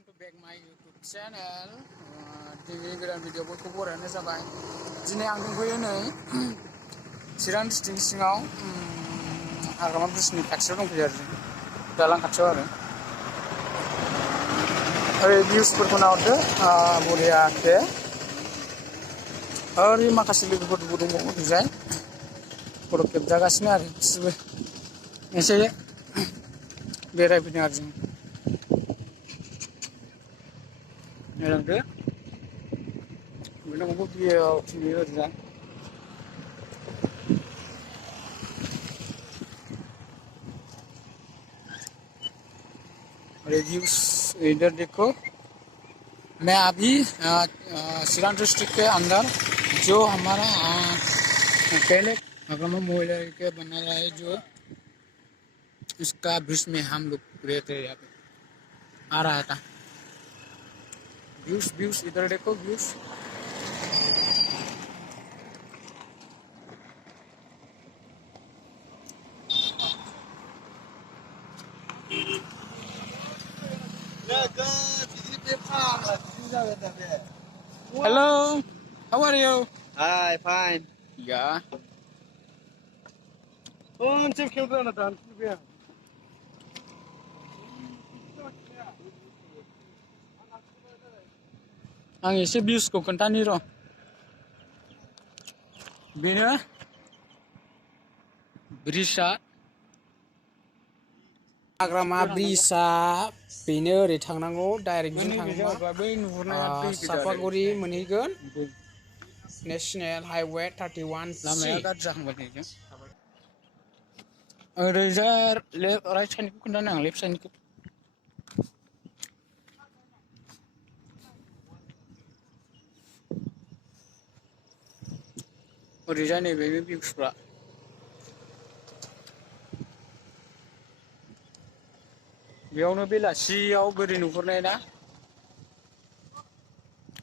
welcome to back my YouTube channel. Ini goदान video बयखौ बरायनाय जाबाय. दिनै आं दंफैयो नै चिरां डिस्ट्रिक्टनि सिङाव हाग्रामा ब्रिजनि खाथियाव दंफैयो आरो दालां खाथियाव आरो ओरै भिउसफोरखौ नाहरदो बरियाके ओरै माखासे लोगोफोरबो दंबावो बिजाय फट' खेबजागासिनो आरो बिसोरबो एसे बेरायफैदों आरो जों नायलांदो बेनावबो बियाव फैयो ओरैजाय रिव्यूज इधर देखो मैं अभी चिरां डिस्ट्रिक्ट के अंदर जो हमारा पहले हाग्रामा महिला के बना रहा है जो इसका ब्रिज में हम लोग रहते हैं यहाँ पे आ रहा था व्यूज इधर देखो views Hello, how are you? Hi, fine. Yeah. आं एसे भिउसखौ खोन्थानि र' बेनो ब्रिजआ हाग्रामा ब्रिजआ बेनो ओरै थांनांगौ डाइरेक्ट जों थाङोबा सापागुरि मोनहैगोन नेशनेल हाइवे 31 लामाया गाज्रि जाखांबाय जों ओरैजा राइट साइडनिखौ खोन्थानो आं लेफ्ट साइडनिखौ ओरैजाय नैबे भिउसफ्रा बेयावनो बेलासियाव बोरै नुहुरनाय ना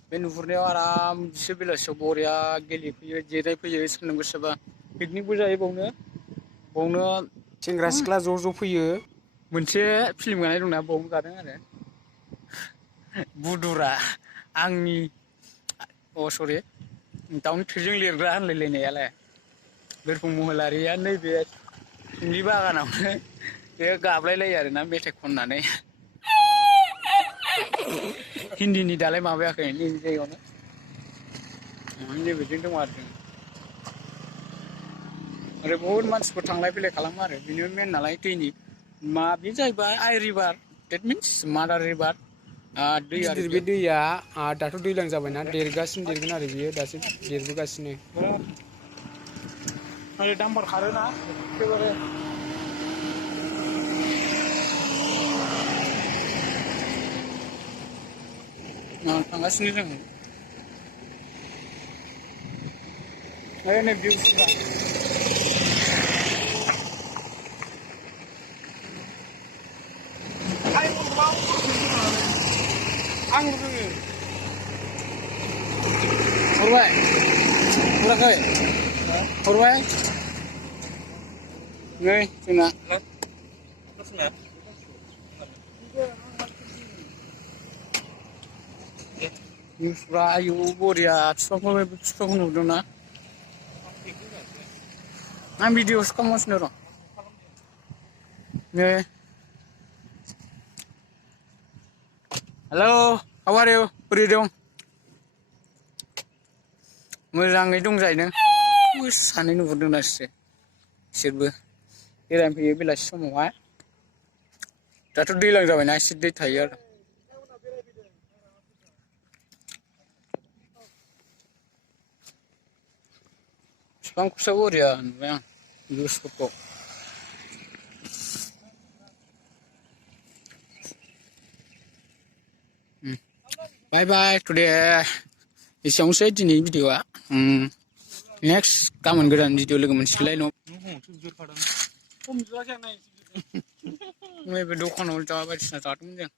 बे नुहुरनायाव आराम बिसोर बेलासियाव बरिया गेलेफैयो जिरायफैयो सान्दुं गोसाबा पिकनिकबो जायो बावनो सेंग्रा सिख्ला ज' फैयो मोनसे फिल्म गानाय दंना बावनो गादों आरो बुदुरा आंनि सरि दाउनि थैजों लिरग्रा होनलायलायनायालाय बिरफुं महिलारिया नैबे सिंनि बागानावनो बे गाबलायलायो आरोना मेथाइ खननानै हिन्दीनि दालाय माबायाखै नैबे जायगायावनो नैबेजों दं आरो जों आरो बहुद मानसिफोर थांलाय फैलाय खालामो आरो बेनो मेन नालाय दैनि बे जाहैबाय आइ रिभार डेट मिन्स मादार रिभार दै आरो बे दैया दाथ' दैज्लां जाबायना देरगोन आरो बियो दासो देरबोगासिनो आरो दाम्पार खारोना एखेबारे थांगासिनो जों नै भिउसफ्रा आं रोङो हरबाय हराखै हरबाय नै जोंना भिउसफ्रा आयु बरिया बिफांखौ नुदोंना आं भिडिअसो खालामगासिनो र' नै हेलौ हाउ आर इउ बोरै दं मोजाङै दंजाहैनो सानै नुहुरदों बिसोरबो बेरायनो फैयो बेलासि समावहाय दाथ' दैज्लां जाबायना एसे दै थायो आरो बिफांखौसो बरिया नुबाय आं भिउसफोरखौ बाय बाय टुडे एसेयावनोसै दिनै भिडिअआ नेक्स्ट गाबोन गोदान भिडिअ लोगो मोनसिगोनलाय नैबे दखानाव बायदिसिना जादोंमोन जों